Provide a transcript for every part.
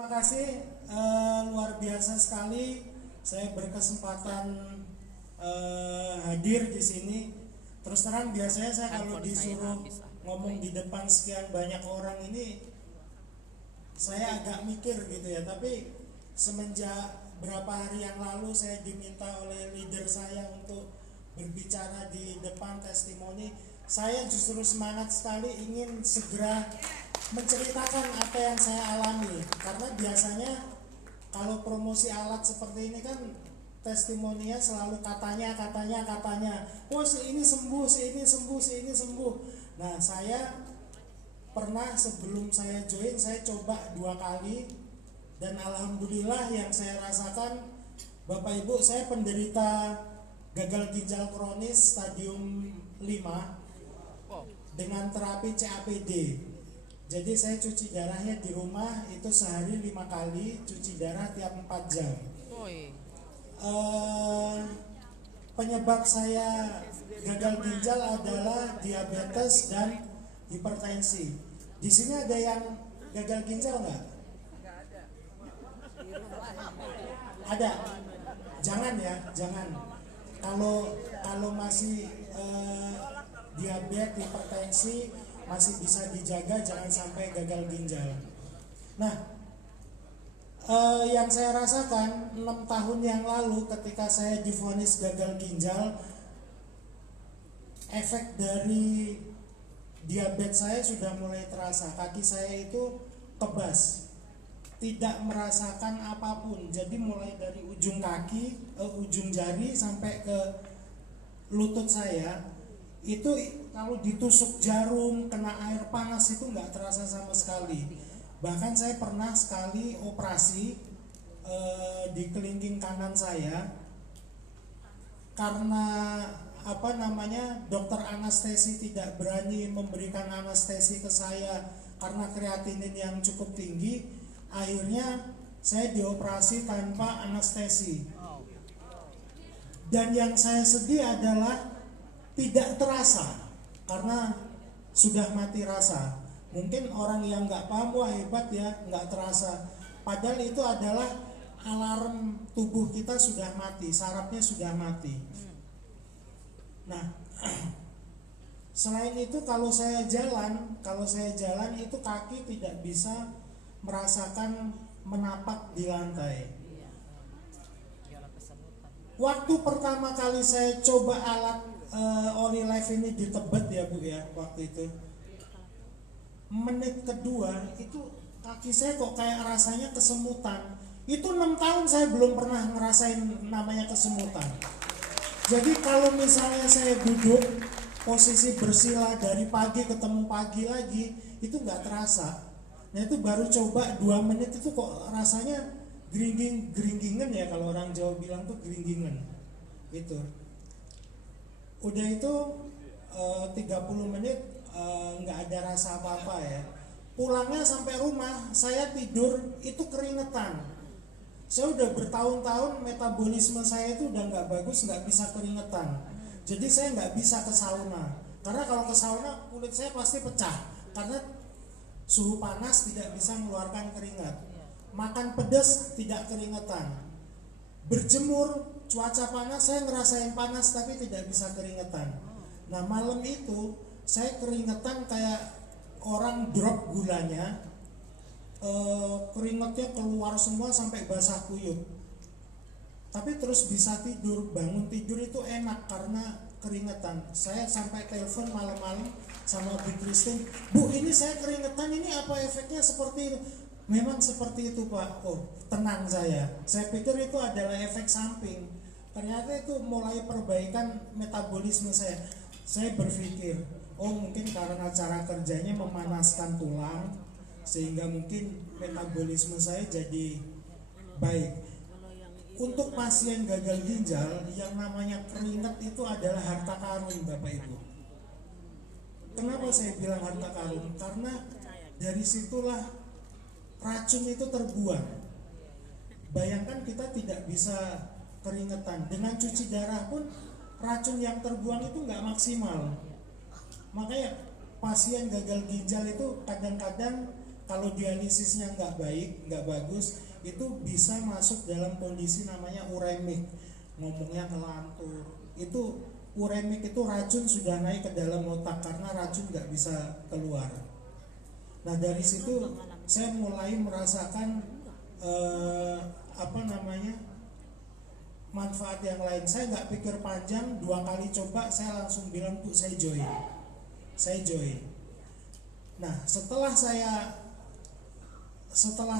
Terima kasih, luar biasa sekali. Saya berkesempatan hadir di sini. Terus terang biasanya saya kalau disuruh ngomong di depan sekian banyak orang ini, saya agak mikir gitu ya. Tapi semenjak berapa hari yang lalu saya diminta oleh leader saya untuk berbicara di depan testimoni, saya justru semangat sekali ingin segera menceritakan apa yang saya alami. Karena biasanya kalau promosi alat seperti ini kan testimoninya selalu katanya, oh si ini sembuh, si ini sembuh, si ini sembuh. Nah, saya pernah sebelum saya join, saya coba 2 kali dan alhamdulillah yang saya rasakan, Bapak Ibu, saya penderita gagal ginjal kronis stadium 5 dengan terapi CAPD. Jadi saya cuci darahnya di rumah itu sehari 5 kali, cuci darah tiap 4 jam. Penyebab saya gagal ginjal adalah diabetes dan hipertensi. Di sini ada yang gagal ginjal nggak? Ada. Jangan ya, jangan. Kalau masih diabetes, hipertensi masih bisa dijaga, jangan sampai gagal ginjal. Nah, yang saya rasakan 6 tahun yang lalu ketika saya divonis gagal ginjal, efek dari diabetes saya sudah mulai terasa. Kaki saya itu kebas, tidak merasakan apapun. Jadi mulai dari ujung kaki, ujung jari sampai ke lutut saya itu kalau ditusuk jarum, kena air panas itu nggak terasa sama sekali. Bahkan saya pernah sekali operasi di kelingking kanan saya karena dokter anestesi tidak berani memberikan anestesi ke saya karena kreatinin yang cukup tinggi. Akhirnya saya dioperasi tanpa anestesi. Dan yang saya sedih adalah tidak terasa karena sudah mati rasa. Mungkin orang yang nggak paham, wah hebat ya, nggak terasa. Padahal itu adalah alarm tubuh kita sudah mati, sarafnya sudah mati. Nah, selain itu kalau saya jalan itu kaki tidak bisa merasakan menapak di lantai. Waktu pertama kali saya coba alat OliLife ini di Tebet ya Bu ya, waktu itu menit kedua itu kaki saya kok kayak rasanya kesemutan. Itu 6 tahun saya belum pernah ngerasain namanya kesemutan. Jadi kalau misalnya saya duduk posisi bersila dari pagi ketemu pagi lagi, itu nggak terasa. Nah itu baru coba 2 menit itu kok rasanya geringingan ya, kalau orang Jawa bilang tuh geringingan itu. Udah itu 30 menit nggak ada rasa apa-apa ya. Pulangnya sampai rumah saya tidur itu keringetan. Saya udah bertahun-tahun metabolisme saya itu udah nggak bagus, nggak bisa keringetan. Jadi saya nggak bisa ke sauna. Karena kalau ke sauna kulit saya pasti pecah. Karena suhu panas tidak bisa mengeluarkan keringat. Makan pedas tidak keringetan. Berjemur cuaca panas saya ngerasain panas tapi tidak bisa keringetan. Nah malam itu saya keringetan kayak orang drop gulanya, keringetnya keluar semua sampai basah kuyup. Tapi terus bisa tidur, bangun tidur itu enak karena keringetan. Saya sampai telepon malam-malam sama Bu Christine, Bu ini saya keringetan, ini apa efeknya seperti itu? Memang seperti itu Pak. Oh tenang saya pikir itu adalah efek samping. Ternyata itu mulai perbaikan metabolisme saya. Saya berpikir, oh mungkin karena cara kerjanya memanaskan tulang sehingga mungkin metabolisme saya jadi baik. Untuk pasien gagal ginjal yang namanya keringat itu adalah harta karun Bapak Ibu. Kenapa saya bilang harta karun? Karena dari situlah racun itu terbuang. Bayangkan kita tidak bisa keringetan, dengan cuci darah pun racun yang terbuang itu nggak maksimal. Makanya pasien gagal ginjal itu kadang-kadang kalau dialisisnya nggak baik, nggak bagus, itu bisa masuk dalam kondisi namanya uremik, ngomongnya ngelantur. Itu uremik itu racun sudah naik ke dalam otak karena racun nggak bisa keluar. Nah dari situ saya mulai merasakan manfaat yang lain. Saya nggak pikir panjang, 2 kali coba saya langsung bilang Bu saya join. Nah setelah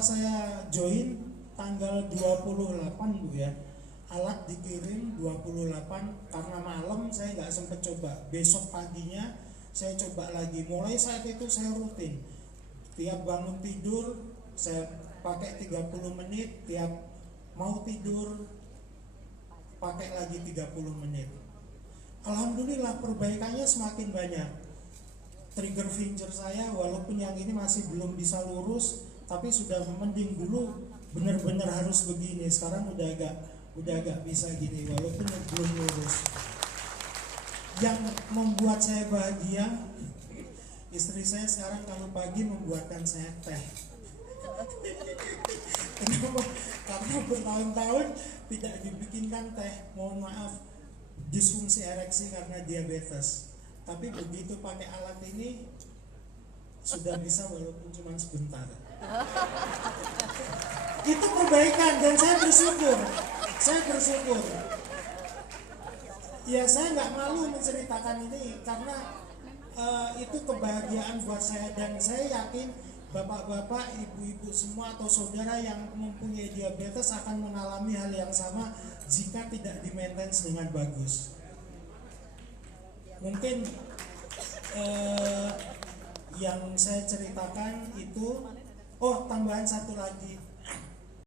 saya join tanggal 28 Bu ya, alat dikirim 28, karena malam saya nggak sempat coba. Besok paginya saya coba lagi. Mulai saat itu saya rutin, tiap bangun tidur saya pakai 30 menit, tiap mau tidur pakai lagi 30 menit. Alhamdulillah perbaikannya semakin banyak. Trigger finger saya walaupun yang ini masih belum bisa lurus, tapi sudah mending. Dulu benar-benar harus begini, sekarang udah agak bisa gini walaupun belum lurus. Yang membuat saya bahagia, istri saya sekarang kalau pagi membuatkan saya teh. Kenapa? Karena bertahun-tahun tidak dibikinkan teh. Mohon maaf, disfungsi ereksi karena diabetes. Tapi begitu pakai alat ini sudah bisa walaupun cuma sebentar. Itu perbaikan dan saya bersyukur. Ya saya nggak malu menceritakan ini karena itu kebahagiaan buat saya, dan saya yakin bapak-bapak, ibu-ibu semua atau saudara yang mempunyai diabetes akan mengalami hal yang sama jika tidak di-maintain dengan bagus. Mungkin yang saya ceritakan itu, tambahan satu lagi,